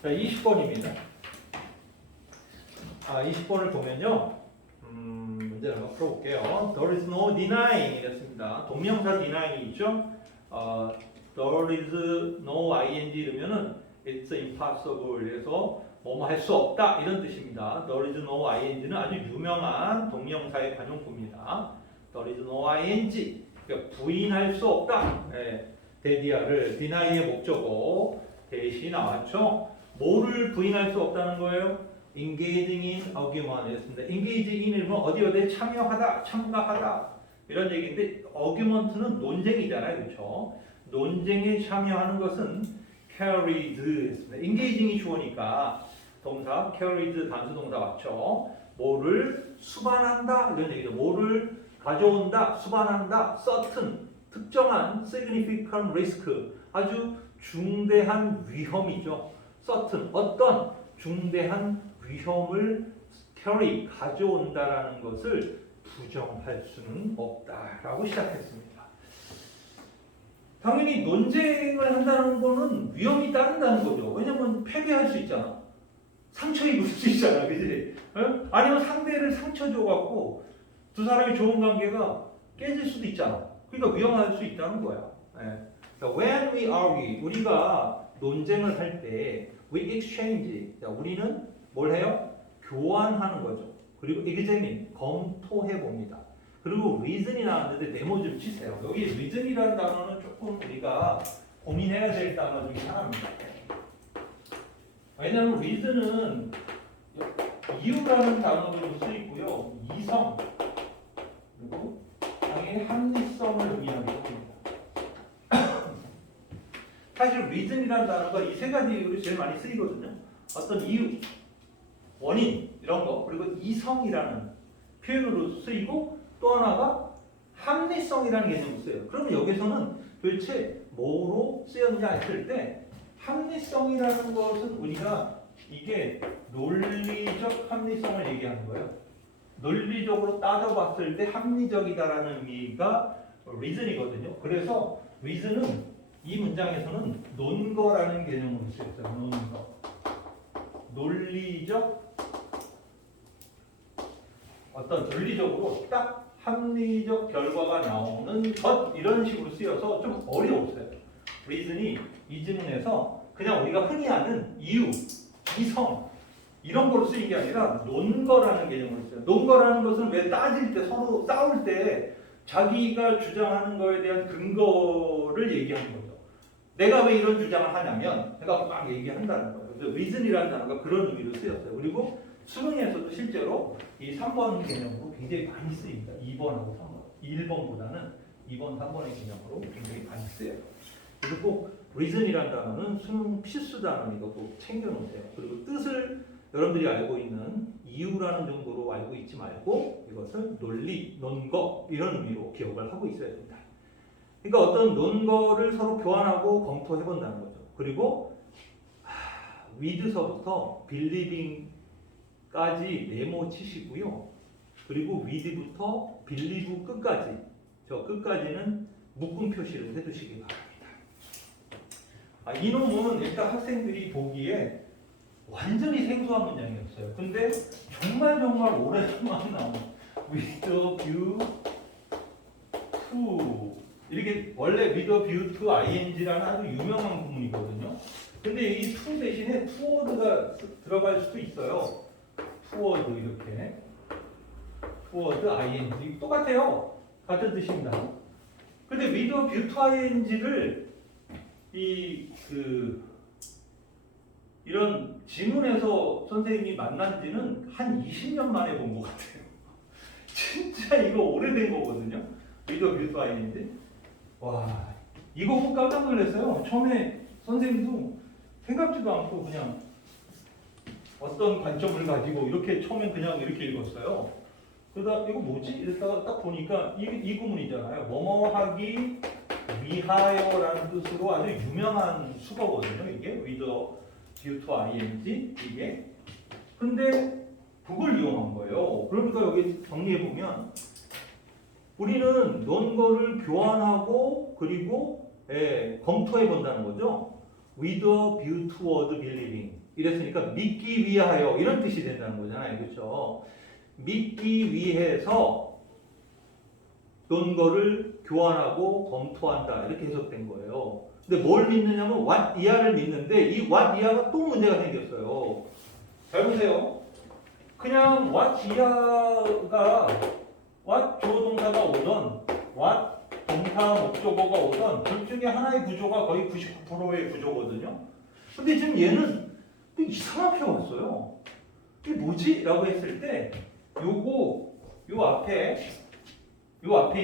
자, 20번입니다. 20번을 보면요. 문제를 한번 풀어볼게요. There is no denying 이랬습니다. 동명사 denying이 있죠. There is no ing 이러면은 it's impossible 이래서 뭐뭐 할 수 없다 이런 뜻입니다. There is no ing는 아주 유명한 동명사의 관용구입니다. There is no ing 그러니까 부인할 수 없다. 데디아를 deni의 목적어 대시 나왔죠. 뭐를 부인할 수 없다는 거예요? engaging in argument 이랬습니다. engage in이면 어디에 참여하다, 참가하다 이런 얘기인데 argument는 논쟁이잖아요. 그렇죠? 논쟁에 참여하는 것은 carried 했습니다. engaging이 주어니까 동사 carried 단수 동사 맞죠? 뭐를 수반한다 이런 얘기죠. 뭐를 가져온다, 수반한다, certain 특정한 significant risk 아주 중대한 위험이죠. certain 어떤 중대한 위험을 carry 가져온다라는 것을 부정할 수는 없다라고 시작했습니다. 당연히 논쟁을 한다는 거는 위험이 따른다는 거죠. 왜냐면 패배할 수 있잖아. 상처 입을 수 있잖아, 그지? 아니면 상대를 상처 줘갖고 두 사람이 좋은 관계가 깨질 수도 있잖아. 그러니까 위험할 수 있다는 거야. When we argue, 우리가 논쟁을 할 때 we exchange, 우리는 뭘 해요? 교환하는 거죠. 그리고 examine, 검토해 봅니다. 그리고 reason이 나왔는데 메모 좀 치세요. 여기 reason이라는 단어는 조금 우리가 고민해야 될 단어 중에 하나입니다. 왜냐하면 reason은 이유라는 단어로 쓰이고요. 이성, 그리고 당연히 합리성을 의미하기도 합니다. 사실 reason이라는 단어가 이 세 가지로 제일 많이 쓰이거든요. 어떤 이유, 원인 이런 거, 그리고 이성이라는 표현으로 쓰이고 또 하나가 합리성이라는 개념으로 쓰여요. 그러면 여기서는 도대체 뭐로 쓰였냐 했을 때 합리성이라는 것은 우리가 이게 논리적 합리성을 얘기하는 거예요. 논리적으로 따져봤을 때 합리적이다라는 의미가 reason이거든요. 그래서 reason은 이 문장에서는 논거라는 개념으로 쓰였어요. 논거. 논리적 어떤 논리적으로 딱 합리적 결과가 나오는 것 이런 식으로 쓰여서 좀 어려웠어요. reason이 이 지문에서 그냥 우리가 흔히 아는 이유, 이성 이런 걸로 쓰인 게 아니라 논거라는 개념으로 써요. 논거라는 것은 왜 따질 때 서로 싸울 때 자기가 주장하는 거에 대한 근거를 얘기하는 거죠. 내가 왜 이런 주장을 하냐면 내가 막 얘기한다는 거예요. 그래서 reason이라는 단어가 그런 의미로 쓰였어요. 그리고 수능에서도 실제로 이 3번 개념으로 굉장히 많이 쓰입니다. 2번하고 3번. 1번보다는 2번, 3번의 개념으로 굉장히 많이 쓰여요. 그리고 꼭 reason이라는 단어는 수능 필수 단어니까 꼭 챙겨놓으세요. 그리고 뜻을 여러분들이 알고 있는 이유라는 정도로 알고 있지 말고 이것을 논리, 논거 이런 의미로 기억을 하고 있어야 됩니다. 그러니까 어떤 논거를 서로 교환하고 검토해본다는 거죠. 그리고 with서부터 believing까지 메모 치시고요. 그리고 with부터 believe 끝까지 저 끝까지는 묶음 표시를 해두시기 바랍니다. 이 놈은 일단 학생들이 보기에 완전히 생소한 문장이었어요. 근데 정말 오랜만에 나온 with a view to 이렇게 원래 with a view to ing라는 아주 유명한 구문이거든요. 근데 이 to 대신에 toward가 들어갈 수도 있어요. toward 이렇게 toward ing 똑같아요. 같은 뜻입니다. 근데 with a view to ing를 이런 지문에서 선생님이 만난 지는 한 20년 만에 본 것 같아요. 진짜 이거 오래된 거거든요. with a view to ing. 와, 이거 보고 깜짝 놀랐어요. 처음에 선생님도 생각지도 않고 그냥 어떤 관점을 가지고 이렇게 처음엔 그냥 이렇게 읽었어요. 그러다 이거 뭐지? 이랬다가 딱 보니까 이 구문이잖아요. 뭐뭐 하기 위하여라는 뜻으로 아주 유명한 수거거든요. 이게 with a view to ing 이게. 근데 그걸 이용한 거예요. 그러니까 여기 정리해 보면 우리는 논거를 교환하고 그리고 검토해 본다는 거죠. with a view toward believing 이랬으니까 믿기 위하여 이런 뜻이 된다는 거잖아요. 그렇죠? 믿기 위해서 논거를 교환하고 검토한다 이렇게 해석된 거예요. 근데 뭘 믿느냐면 what 이하를 믿는데 이 what 이하가 또 문제가 생겼어요. 잘 보세요. 그냥 what 이하가 what 주어 동사가 오던 what 동사 목적어가 오던 둘 중에 하나의 구조가 거의 99%의 구조거든요. 근데 지금 얘는 또 이상하게 왔어요. 이게 뭐지? 라고 했을 때 요거 요 앞에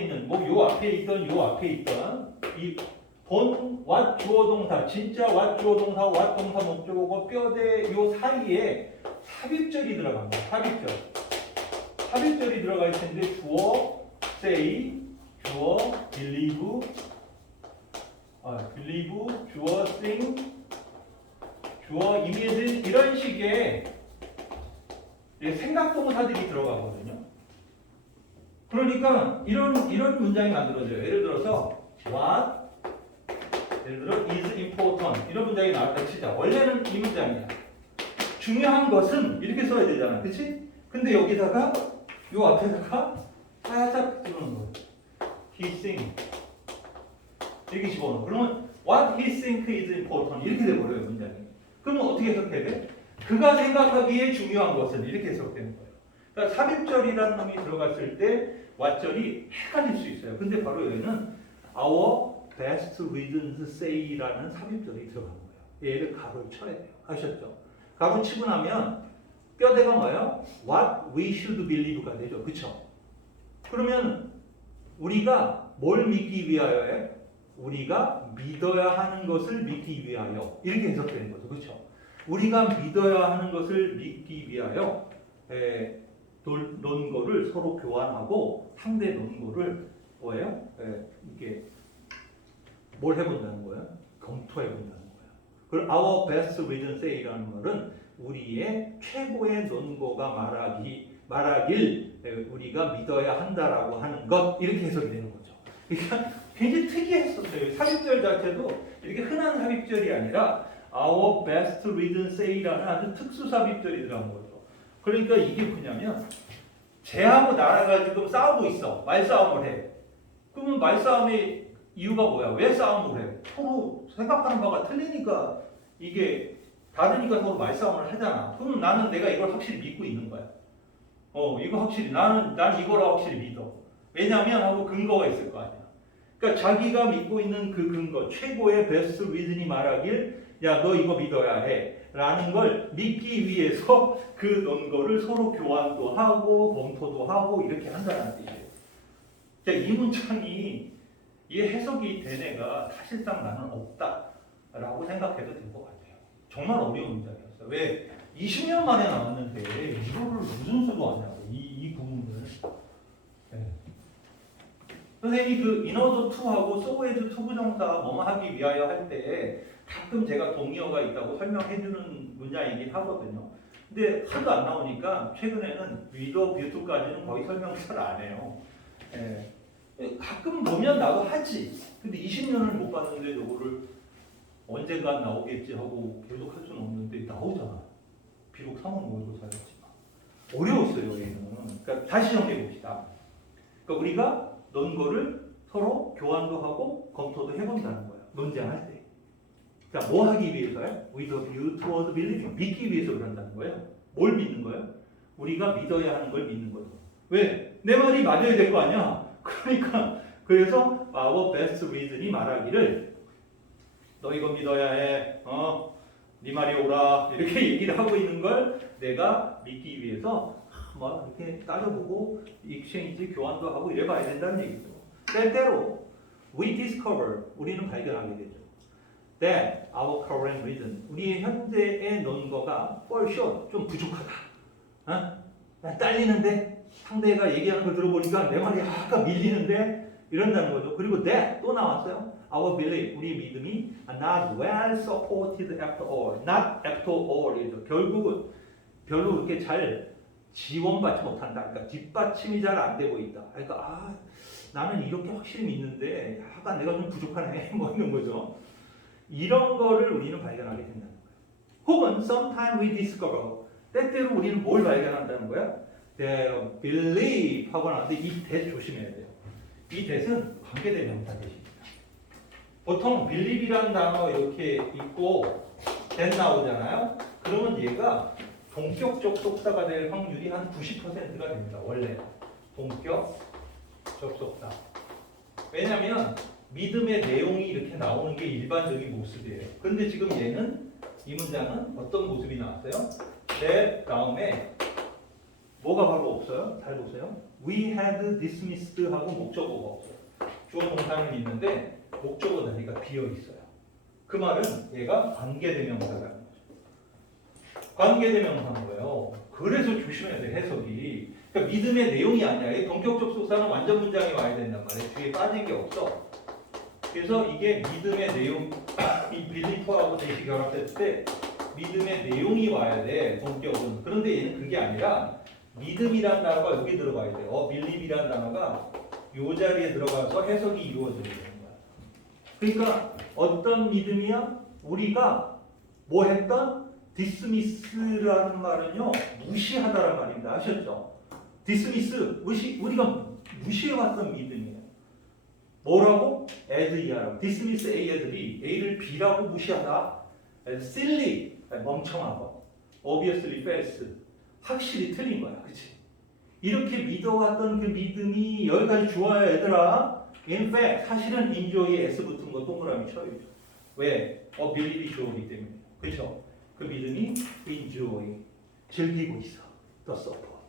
있는 뭐 요 앞에 있던 요 앞에 있던 이 본 what 주어 동사 진짜 what 주어 동사 what 동사 목적어고 뼈대 요 사이에 삽입절이 들어갑니다. 삽입절이 들어가 있을 텐데 주어 say 주어 believe 주어 think 주어 imagine 이런 식의 생각 동사들이 들어가거든요. 그러니까 이런 문장이 만들어져요. 예를 들어서 what 예를 들어 is important 이런 문장이 나왔다 치자. 원래는 이 문장이야. 중요한 것은 이렇게 써야 되잖아. 그치? 근데 여기다가 요 앞에다가 살짝 들어오는 거예요. He think 이렇게 집어넣어. 그러면 what he think is important 이렇게 돼버려요. 문장이. 그러면 어떻게 해석해야 돼? 그가 생각하기에 중요한 것은 이렇게 해석되는 거예요. 그러니까 삽입절이라는 놈이 들어갔을 때 왓절이 헷갈릴 수 있어요. 근데 바로 여기는 our best reasons say라는 삽입절이 들어간 거예요. 얘를 가로를 쳐야 돼요. 아셨죠? 가로 치고 나면 뼈대가 뭐예요? What we should believe가 되죠. 그쵸? 그러면 우리가 뭘 믿기 위하여에? 우리가 믿어야 하는 것을 믿기 위하여 이렇게 해석되는 거죠. 그렇죠? 우리가 믿어야 하는 것을 믿기 위하여 논거를 서로 교환하고 상대 논거를 뭐예요? 이게 뭘 해본다는 거예요? 검토해본다는 거예요. 그리고 our best reason say라는 말은 우리의 최고의 논거가 말하길 우리가 믿어야 한다라고 하는 것 이렇게 해석이 되는 거죠. 그러니까 굉장히 특이했었어요. 삽입절 자체도 이렇게 흔한 삽입절이 아니라 our best reason say라는 아주 특수 삽입절이 들어간 거죠. 그러니까 이게 뭐냐면 쟤하고 나라가 지금 싸우고 있어. 말싸움을 해. 그러면 말싸움의 이유가 뭐야? 왜 싸움을 해? 서로 생각하는 바가 틀리니까 이게 다르니까 서로 말싸움을 하잖아. 그럼 나는 내가 이걸 확실히 믿고 있는 거야. 이거 확실히 난 이거라 확실히 믿어. 왜냐하면 하고 근거가 있을 거 아니야. 그러니까 자기가 믿고 있는 그 근거, 최고의 베스트 리즌이 말하길, 야, 너 이거 믿어야 해. 라는 걸 믿기 위해서 그 논거를 서로 교환도 하고, 검토도 하고, 이렇게 한다는 뜻이에요. 이 문장이, 이 해석이 된 애가 사실상 나는 없다라고 생각해도 될 것 같아요. 정말 어려운 문장이었어요. 왜? 20년 만에 나왔는데, 이거를 무슨 수도 하냐고, 이 부분을. 네. 선생님이 그 인어도 투하고 소에도 투부정사 뭐뭐 하기 위하여 할 때 가끔 제가 동의어가 있다고 설명해주는 문장이긴 하거든요. 근데 하도 안 나오니까 최근에는 위도 뷰투까지는 거의 설명 잘 안 해요. 예. 가끔 보면 나도 하지. 근데 20년을 못 봤는데 이거를 언젠간 나오겠지 하고 계속 할 수는 없는데 나오잖아. 비록 3원 모의고사였지만 어려웠어요. 얘는. 그러니까 다시 정리해 봅시다. 그러니까 우리가 논거를 서로 교환도 하고 검토도 해본다는 거예요. 논쟁할 때. 자, 뭐 하기 위해서요? With a view toward believing. 믿기 위해서 그런다는 거예요. 뭘 믿는 거예요? 우리가 믿어야 하는 걸 믿는 거죠. 왜? 내 말이 맞아야 될 거 아니야? 그러니까 그래서 our best reason이 말하기를 너 이거 믿어야 해. 네 말이 옳아. 이렇게 얘기를 하고 있는 걸 내가 믿기 위해서 막 이렇게 따져보고 익스체인지 교환도 하고 이래봐야 된다는 얘기죠. 때때로 we discover 우리는 발견하게 되죠. That our current reason 우리의 현재의 논거가 for sure 좀 부족하다. 나 딸리는데 상대가 얘기하는 걸 들어보니까 내 말이 약간 밀리는데 이런다는 거죠. 그리고 that 또 나왔어요. Our belief 우리 믿음이 not well supported after all. Not after all이죠. 결국은 별로 그렇게 잘 지원받지 못한다. 그러니까 뒷받침이 잘 안 되고 있다. 그러니까 나는 이렇게 확실히 믿는데 약간 내가 좀 부족하네. 뭐 이런 거죠. 이런 거를 우리는 발견하게 된다는 거예요. 혹은 sometimes we discover. 때때로 우리는 뭘 발견한다는 거야? That believe 하고 나는데 이 that 조심해야 돼요. 이 that은 관계대명사 대신입니다. 보통 believe이라는 단어 이렇게 있고 that 나오잖아요. 그러면 얘가 동격적 속사가 될 확률이 한 90%가 됩니다. 원래 동격 접속사. 왜냐하면 믿음의 내용이 이렇게 나오는 게 일반적인 모습이에요. 그런데 지금 얘는 이 문장은 어떤 모습이 나왔어요? that 다음에 뭐가 바로 없어요? 잘 보세요. We had dismissed 하고 목적어가 없어요. 주어 동사는 있는데 목적어 자리가 비어 있어요. 그 말은 얘가 관계대명사라는 거죠. 관계대명사인 거예요. 그래서 조심해야 돼, 해석이. 그러니까 믿음의 내용이 아니야. 이 동격적 속사는 완전 문장이 와야 된단 말이에요. 뒤에 빠진 게 없어. 그래서 이게 믿음의 내용, 이 빌리프하고 대시 결합됐을 때 믿음의 내용이 와야 돼, 동격은. 그런데 얘는 그게 아니라 믿음이란 단어가 여기 들어가야 돼요. 빌립이란 단어가 이 자리에 들어가서 해석이 이루어져야 되는 거야. 그러니까 어떤 믿음이야? 우리가 뭐 했던? dismiss라는 말은요, 무시하다란 말입니다. 아셨죠? dismiss, 우리가 무시해왔던 믿음이에요. 뭐라고? as A라고. dismiss A as B. A를 B라고 무시하다. as silly, 멍청하고. obviously false. 확실히 틀린 거야. 그치? 이렇게 믿어왔던 그 믿음이 여기까지 좋아요, 얘들아. in fact, 사실은 enjoy에 S 붙은 거 동그라미 쳐야죠. 왜? believe이 주어기 때문에. 그쵸? 그 믿음이 enjoy, 즐기고 있어. the support.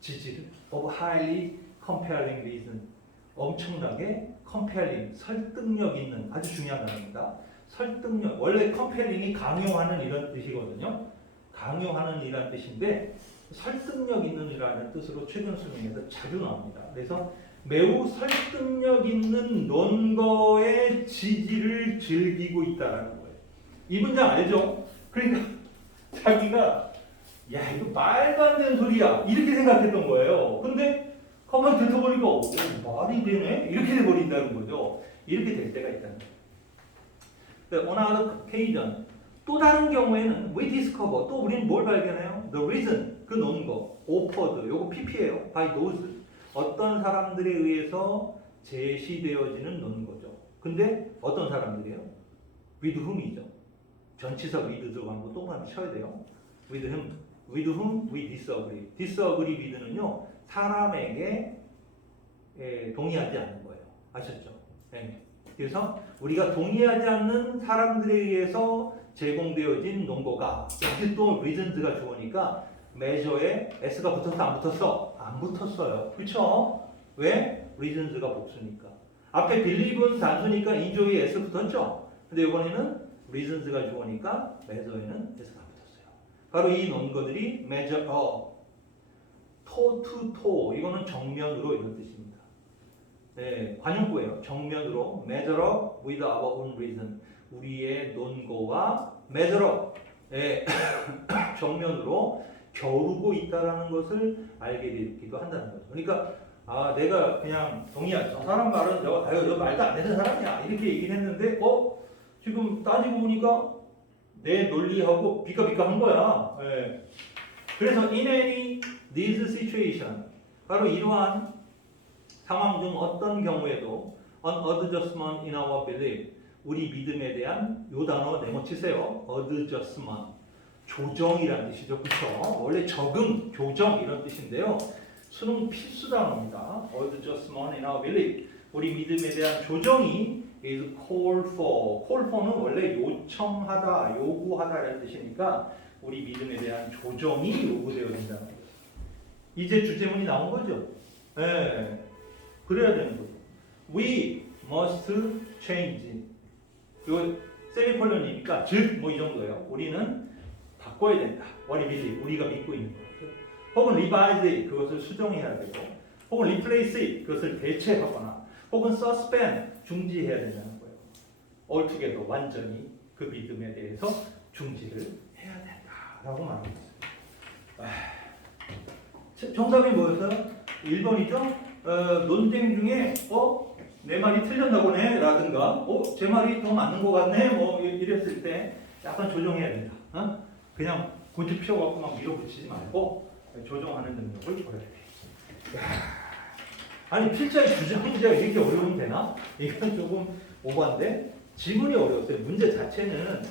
지지를 of highly compelling reason. 엄청나게 compelling, 설득력 있는, 아주 중요한 단어입니다. 설득력, 원래 compelling이 강요하는 이런 뜻이거든요. 강요하는 이라는 뜻인데 설득력 있는 이라는 뜻으로 최근 수능에서 자주 나옵니다. 그래서 매우 설득력 있는 논거의 지지를 즐기고 있다는 거예요. 이 문장 알죠? 그러니까 자기가 야 이거 말도 안 되는 소리야 이렇게 생각했던 거예요. 근데 가만히 듣어보니까 말이 되네? 이렇게 돼버린다는 거죠. 이렇게 될 때가 있다는 거예요. on another occasion, 또 다른 경우에는 we discover, 또 우리는 뭘 발견해요? The reason, 그 논거, offered, 요거 PP예요. by those, 어떤 사람들에 의해서 제시되어지는 논거죠. 근데 어떤 사람들이에요? with whom이죠. 전치사 with 들어가는 거 동그라미 쳐야 돼요. with whom we disagree. disagree with는요, 사람에게 동의하지 않는 거예요. 아셨죠? 네. 그래서 우리가 동의하지 않는 사람들에 의해서 제공되어진 논거가, 여기 또 reasons가 주어니까 measure에 s가 붙었어 안 붙었어? 안 붙었어요. 그렇죠? 왜? reasons가 복수니까. 앞에 believe는 단수니까 enjoy에 s 붙었죠? 근데 이번에는 reasons가 주어니까 measure에는 s가 붙었어요. 바로 이 논거들이 measure up, toe to toe, 이거는 정면으로 이런 뜻입니다. 네, 관용구예요. 정면으로 measure up with our own reason. 우리의 논거와 measure up, 네, 정면으로 겨루고 있다라는 것을 알게 되기도 한다는 거죠. 그러니까 내가 그냥 동의하지. 저 사람 말은 저 말도 안 되는 사람이야. 이렇게 얘기를 했는데 지금 따지고 보니까 내 논리하고 비까비까 한 거야. 네. 그래서 in any these situation, 바로 이러한 상황 중 어떤 경우에도 an adjustment in our belief, 우리 믿음에 대한 요 단어 네모치세요. adjustment, 조정이라는 뜻이죠. 그렇죠? 원래 적응, 조정 이런 뜻인데요. 수능 필수 단어입니다. adjustment in our belief, 우리 믿음에 대한 조정이 is called for. call for는 원래 요청하다, 요구하다라는 뜻이니까 우리 믿음에 대한 조정이 요구되어진다는 거죠. 이제 주제문이 나온 거죠. 네. 그래야 되는 거죠. We must change. 요 세미콜론이니까 즉 뭐 이 정도예요. 우리는 바꿔야 된다. What we believe, 우리가 믿고 있는 것. 혹은 revise it, 그것을 수정해야 되고, 혹은 replace it, 그것을 대체하거나, 혹은 suspend, 중지해야 된다는 거예요. altogether, 완전히 그 믿음에 대해서 중지를 해야 된다라고 말하고 있어요. 정답이 뭐였어요? 1번이죠? 논쟁 중에 내 말이 틀렸나 라든가 제 말이 더 맞는 것 같네 뭐 이랬을 때 약간 조정해야 된다. 그냥 고집 피워갖고 막 밀어붙이지 말고 조정하는 능력을 보여야 돼. 아니 필자의 주제 문제가 이렇게 어려우면 되나? 이건 조금 오버인데 지문이 어려웠어요. 문제 자체는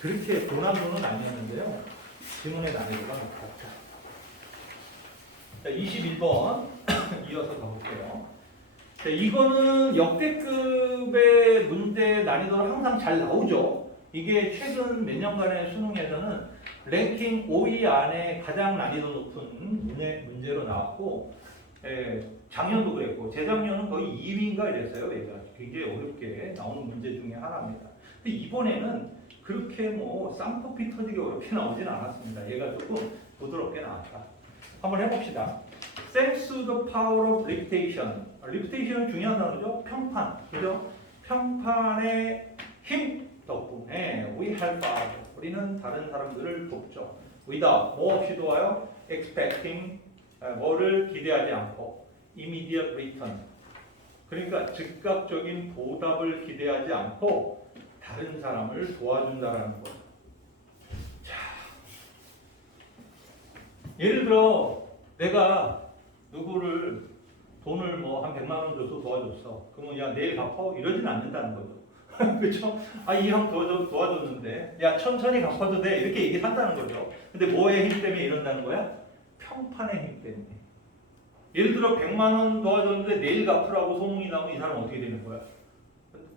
그렇게 고난도는 아니었는데요. 지문의 난이도가 높았다. 자, 21번 이어서 가볼게요. 자, 이거는 역대급의 문제 난이도는 항상 잘 나오죠. 이게 최근 몇 년간의 수능에서는 랭킹 5위 안에 가장 난이도 높은 문제로 나왔고, 작년도 그랬고, 재작년은 거의 2위인가 이랬어요. 얘가 굉장히 어렵게 나오는 문제 중에 하나입니다. 근데 이번에는 그렇게 뭐 쌍꺼풀 터지게 어렵게 나오진 않았습니다. 얘가 조금 부드럽게 나왔다. 한번 해봅시다. Thanks to the power of reputation. reputation은 중요한 단어죠. 평판, 그죠? 평판의 힘 덕분에 we help others. 우리는 다른 사람들을 돕죠. without 뭐 없이 도와요? expecting 뭐를 기대하지 않고 immediate return. 그러니까 즉각적인 보답을 기대하지 않고 다른 사람을 도와준다라는 거예요. 자, 예를 들어 내가 누구를 돈을 뭐 한 100만 원 줘서 도와줬어. 그러면 야 내일 갚아? 이러진 않는다는 거죠. 그렇죠? 아 이 형 도와줬는데 야 천천히 갚아도 돼 이렇게 얘기를 한다는 거죠. 근데 뭐의 힘 때문에 이런다는 거야? 평판의 힘 때문에. 예를 들어 100만 원 도와줬는데 내일 갚으라고 소문이 나면 이 사람 어떻게 되는 거야?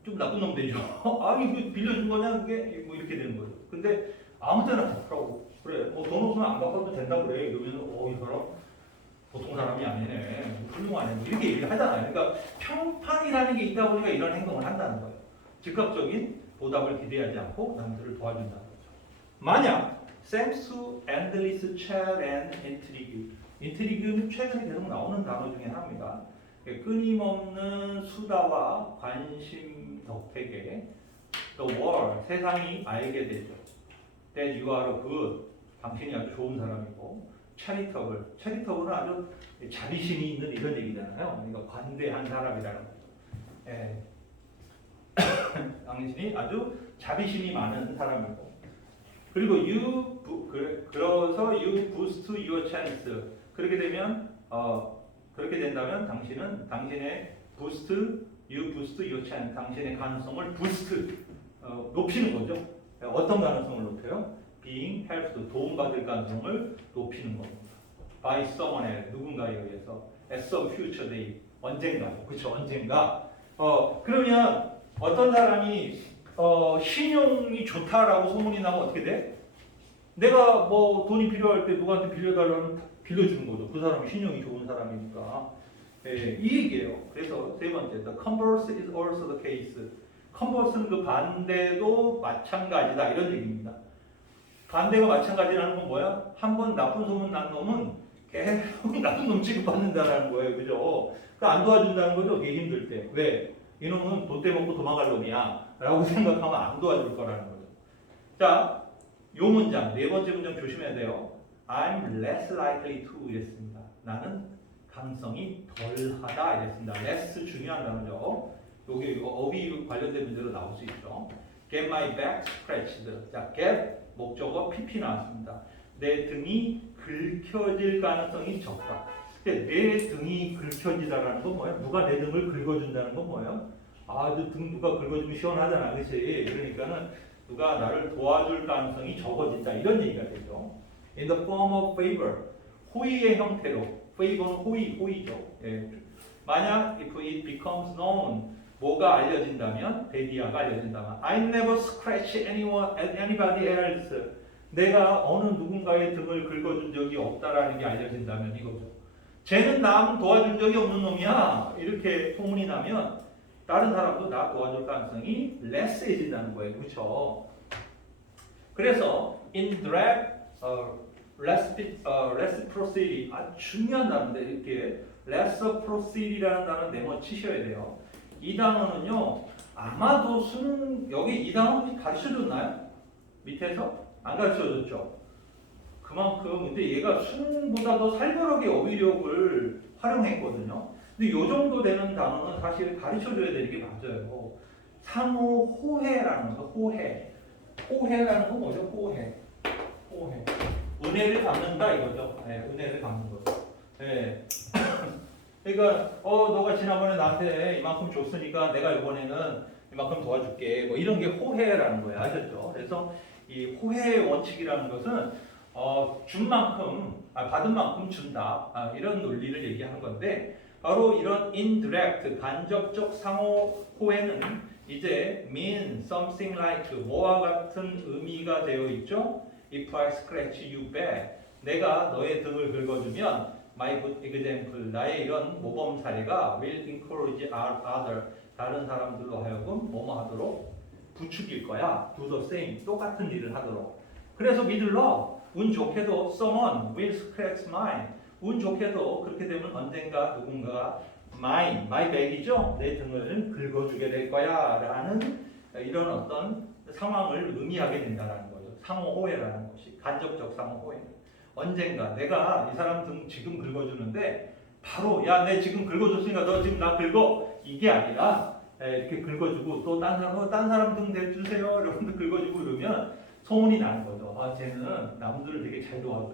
좀 나쁜 놈 되죠. 아 이거 빌려준 거냐 그게 뭐 이렇게 되는 거죠. 근데 아무 때나 갚으라고 그래. 돈 없으면 안 갚아도 된다 그래. 이러면 이 사람 보통 사람이 아니네. 훌륭하네. 뭐 이렇게 얘기를 하잖아요. 그러니까 평판이라는 게 있다 보니까 이런 행동을 한다는 거예요. 즉각적인 보답을 기대하지 않고 남들을 도와준다는 거죠. 만약 thanks to endless chat and intrigue. intrigue는 최근에 계속 나오는 단어 중에 하나입니다. 끊임없는 수다와 관심 덕택에 the world, 세상이 알게 되죠. that you are good, 당신이 아주 좋은 사람이고 charitable, charitable은 아주 자비심이 있는 이런 얘기잖아요. 그러니까 관대한 사람이라는 거죠. 예. 당신이 아주 자비심이 많은 사람이고 그리고 그래서 you boost your chance. 그렇게 되면 그렇게 된다면 당신은 당신의 you boost your chance, 당신의 가능성을 boost 높이는 거죠. 어떤 가능성을 높여요? being helped, 도움받을 가능성을 높이는 겁니다. by someone else, 누군가에 의해서 at some future day, 언젠가죠. 그렇죠, 언젠가. 그러면 어떤 사람이 신용이 좋다라고 소문이 나면 어떻게 돼? 내가 뭐 돈이 필요할 때 누구한테 빌려달라면 빌려주는 거죠. 그 사람이 신용이 좋은 사람이니까. 이 얘기예요. 그래서 세 번째, the converse is also the case. converse는 그 반대도 마찬가지다 이런 얘기입니다. 반대가 마찬가지라는 건 뭐야? 한번 나쁜 소문 난 놈은 계속 나쁜 놈 취급받는다는 거예요. 그죠? 그러니까 안 도와준다는 거죠. 되게 힘들 때. 왜? 이놈은 돈 떼먹고 도망갈 놈이야 라고 생각하면 안 도와줄 거라는 거죠. 자, 요 문장, 네 번째 문장 조심해야 돼요. I'm less likely to 이랬습니다. 나는 가능성이 덜하다 이랬습니다. less 중요한 단어죠. 여기 어휘 관련된 문제로 나올 수 있죠. Get my back scratched. 자, get 목적어 PP 나왔습니다. 내 등이 긁혀질 가능성이 적다. 내 등이 긁혀지다라는 건 뭐예요? 누가 내 등을 긁어준다는 건 뭐예요? 등 누가 긁어주면 시원하잖아, 그렇지? 그러니까는 누가 나를 도와줄 가능성이 적어진다 이런 얘기가 되죠. In the form of favor, 호의의 형태로. favor는 호의죠. 예. 만약 if it becomes known, 뭐가 알려진다면, 베디아가 알려진다면, I never scratch anybody else. 내가 어느 누군가의 등을 긁어준 적이 없다라는 게 알려진다면 이거죠. 쟤는 남 도와준 적이 없는 놈이야. 이렇게 소문이 나면 다른 사람도 나 도와줄 가능성이 less해진다는 거예요. 그렇죠? 그래서 indirect reciprocity 아주 중요한 단어인데 이렇게 reciprocity라는 단어 메모 치셔야 돼요. 이 단어는요. 아마도 수능 여기 이 단어 혹시 가르쳐줬나요? 밑에서? 안 가르쳐줬죠? 그만큼 근데 얘가 수능보다 더 살벌하게 어휘력을 활용했거든요. 근데 요 정도 되는 단어는 사실 가르쳐줘야 되는 게 맞아요. 상호 호해라는 거, 호해. 호해라는 건 뭐죠? 호해. 호해. 은혜를 갚는다 이거죠. 네, 은혜를 갚는 거죠. 네. 그러니까 너가 지난번에 나한테 이만큼 줬으니까 내가 이번에는 이만큼 도와줄게. 뭐 이런 게 호해라는 거예요. 아셨죠? 그래서 이 호해의 원칙이라는 것은 준 만큼 받은 만큼 준다. 이런 논리를 얘기하는 건데 바로 이런 indirect 간접적 상호 호해는 이제 mean something like 뭐와 같은 의미가 되어 있죠. If I scratch you back, 내가 너의 등을 긁어주면 my good example, 나의 이런 모범 사례가 will encourage other, 다른 사람들로 하여금 뭐뭐 하도록 부추길 거야. do the same, 똑같은 일을 하도록. 그래서 믿을러 운 좋게도 someone will scratch mine, 운 좋게도 그렇게 되면 언젠가 누군가가 mine, my back이죠. 내 등을 긁어주게 될 거야 라는 이런 어떤 상황을 의미하게 된다는 거죠. 상호호해라는 것이 간접적 상호호해. 언젠가 내가 이 사람 등 지금 긁어주는데 바로 야 내 지금 긁어줬으니까 너 지금 나 긁어 이게 아니라 이렇게 긁어주고 또 딴 사람 등 대주세요 여러분들 긁어주고 이러면 소문이 나는 거죠. 쟤는 남들을 되게 잘 도와줘.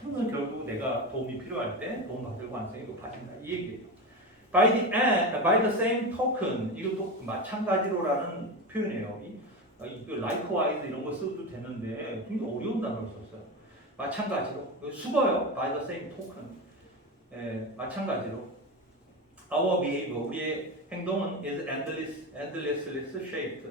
그러면 결국 내가 도움이 필요할 때 도움 받을 가능성이 높아진다 이 얘기예요. By the same token, 이것도 마찬가지로라는 표현이에요. likewise 이런 거 써도 되는데 굉장히 어려운 단어를 썼어요. 마찬가지로 수거요. By the same token, 마찬가지로 our behavior, 우리의 행동은 is endlessly shaped,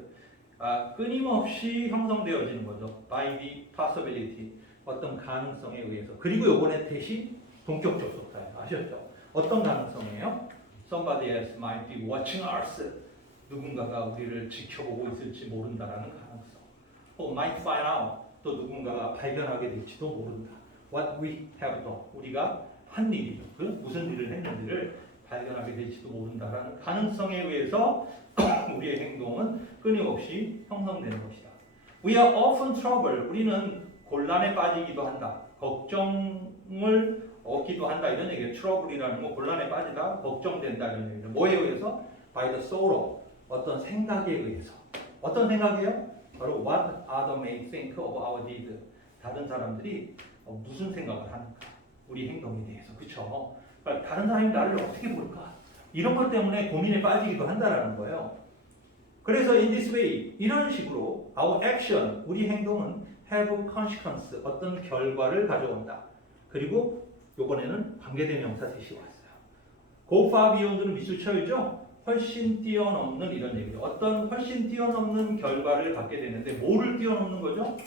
끊임없이 형성되어지는 거죠. By the possibility, 어떤 가능성에 의해서. 그리고 요번에 대신 동격 접속사예요. 아셨죠? 어떤 가능성이에요? Somebody else might be watching us. 누군가가 우리를 지켜보고 있을지 모른다라는 가능성. might find out. 또 누군가가 발견하게 될지도 모른다. What we have done. 우리가 한 일이죠. 무슨 일을 했는지를 발견하게 될지도 모른다라는 가능성에 의해서 우리의 행동은 끊임없이 형성되는 것이다. We are often trouble. 우리는 곤란에 빠지기도 한다. 걱정을 얻기도 한다. 이런 얘기예요. trouble이라는 거 곤란에 빠지다, 걱정된다 이런 얘기죠. 뭐에 의해서? By the sorrow. 어떤 생각에 의해서. 어떤 생각이에요? 바로 what other may think of our deed. 다른 사람들이 무슨 생각을 하는가? 우리 행동에 대해서. 그렇죠? 그러니까 다른 사람이 나를 어떻게 볼까? 이런 것 때문에 고민에 빠지기도 한다라는 거예요. 그래서 in this way, 이런 식으로 our action, 우리 행동은 have consequence, 어떤 결과를 가져온다. 그리고 요번에는 관계대명사 셋이 왔어요. go far beyond는 미수처이죠? 훨씬 뛰어넘는 이런 얘기죠. 어떤 훨씬 뛰어넘는 결과를 갖게 되는데 뭐를 뛰어넘는 거죠?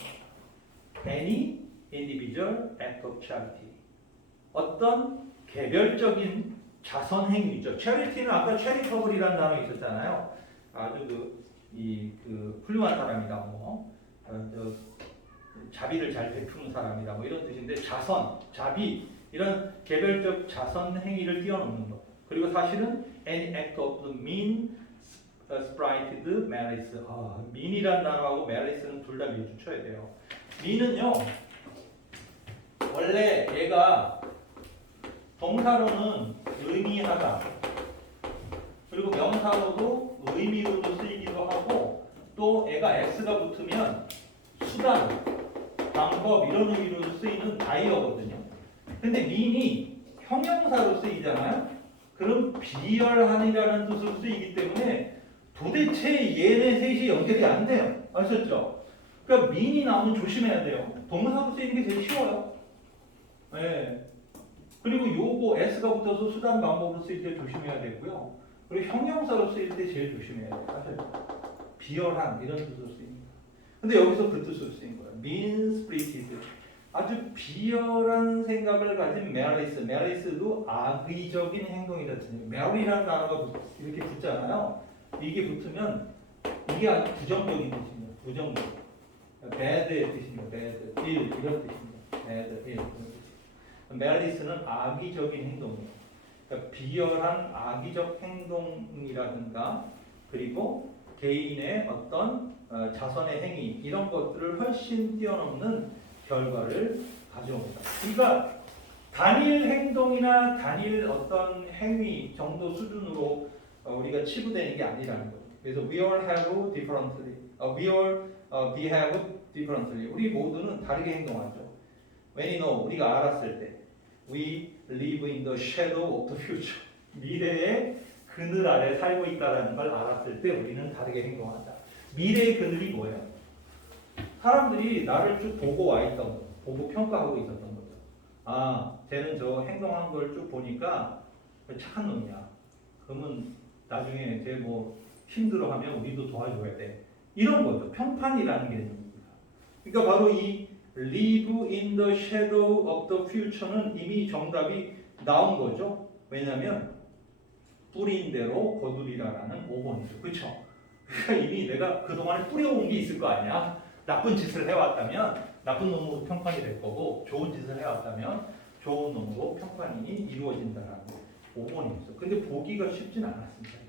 Any individual act of charity. 어떤 개별적인 자선 행위죠. charity는 아까 charitable이라는 단어 있었잖아요. 아주 훌륭한 사람이다. 자비를 잘 베푸는 사람이다. 이런 뜻인데 자선, 자비 이런 개별적 자선 행위를 뛰어넘는 것. 그리고 사실은 any act of the mean spirited malice. mean이라는 단어하고 malice는 둘 다 미주쳐야 돼요. mean은요 원래 얘가 동사로는 의미하다. 그리고 명사로도 의미로도 쓰이기도 하고 또 애가 s가 붙으면 수단, 방법 이런 의미로 쓰이는 다이어거든요. 근데 mean이 형용사로 쓰이잖아요. 그럼 비열한이라는 뜻으로 쓰이기 때문에 도대체 얘네 셋이 연결이 안 돼요. 아셨죠? 그러니까 mean이 나오면 조심해야 돼요. 동사로 쓰이는 게 제일 쉬워요. 네. 그리고 요거 s가 붙어서 수단 방법으로 쓰일 때 조심해야 되고요. 그리고 형용사로 쓰일 때 제일 조심해야 돼요. 아셨죠? 비열한 이런 뜻으로 쓰입니다. 근데 여기서 그 뜻으로 쓰인 거예요. mean spirited. 아주 비열한 생각을 가진 malice. malice도 악의적인 행동이라는 뜻이에요. mal이라는 단어가 이렇게 붙잖아요. 이게 붙으면 이게 아주 부정적인 뜻입니다. 부정적. bad의 뜻입니다. bad, ill 이런 뜻입니다. bad, ill. malice는 악의적인 행동이에요. 그러니까 비열한 악의적 행동이라든가 그리고 개인의 어떤 자선의 행위 이런 것들을 훨씬 뛰어넘는 결과를 가져옵니다. 그러니까 단일 행동이나 단일 어떤 행위 정도 수준으로 우리가 치부되는 게 아니라는 거예요. 그래서 we all have differently, we all behave differently. 우리 모두는 다르게 행동하죠. When you know, 우리가 알았을 때, we live in the shadow of the future. 미래의 그늘 아래 살고 있다는 걸 알았을 때 우리는 다르게 행동한다. 미래의 그늘이 뭐예요? 사람들이 나를 쭉 보고 와 있던 거, 보고 평가하고 있었던 거죠. 아, 쟤는 저 행동한 걸 쭉 보니까 착한 놈이야. 그러면 나중에 쟤 뭐 힘들어하면 우리도 도와줘야 돼. 이런 거죠. 평판이라는 개념입니다. 그러니까 바로 이 live in the shadow of the future는 이미 정답이 나온 거죠. 왜냐하면 뿌린 대로 거두리라라는 5번이죠. 그렇죠? 그러니까 이미 내가 그동안에 뿌려온 게 있을 거 아니야. 나쁜 짓을 해왔다면 나쁜 놈으로 평판이 될 거고 좋은 짓을 해왔다면 좋은 놈으로 평판이 이루어진다라는 5번이었어. 근데 보기가 쉽진 않았습니다.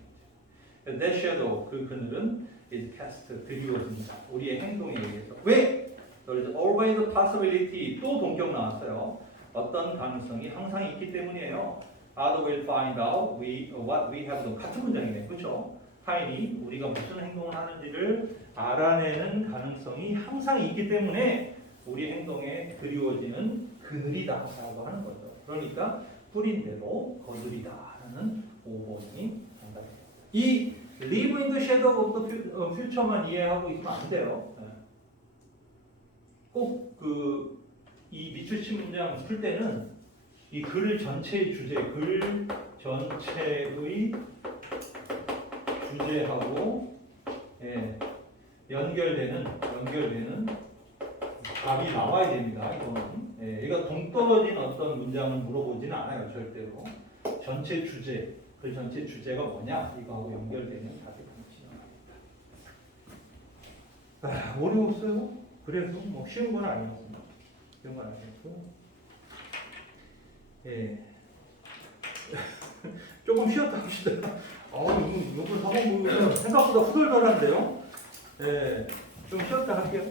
That shadow, 그 그늘은 is cast, 드리워집니다. 우리의 행동에 의해서. 왜? There is always a possibility. 또 동격 나왔어요. 어떤 가능성이 항상 있기 때문이에요. Other will find out what we have done. 같은 문장이네요. 그렇죠? 타인이 우리가 무슨 행동을 하는지를 알아내는 가능성이 항상 있기 때문에 우리 행동에 드리워지는 그늘이다라고 하는 거죠. 그러니까 뿌린 대로 거두리다라는 5번이 정답입니다. 이 live in the shadow of the future만 이해하고 있으면 안 돼요. 꼭 이 미추치 문장 풀 때는 이 글 전체의 주제, 글 전체의 주제하고 연결되는 답이 나와야 됩니다. 이거는 얘가 동떨어진 어떤 문장을 물어보지는 않아요. 절대로 전체 주제, 그 전체 주제가 뭐냐 이거하고 연결되는 답이 나옵니다. 어려웠어요. 그래도 뭐 쉬운 건 아니었습니다. 쉬운 건 아니었고 조금 쉬었다 합시다. 이번 사범부는 생각보다 후덜덜한데요. 좀 쉬었다 할게요.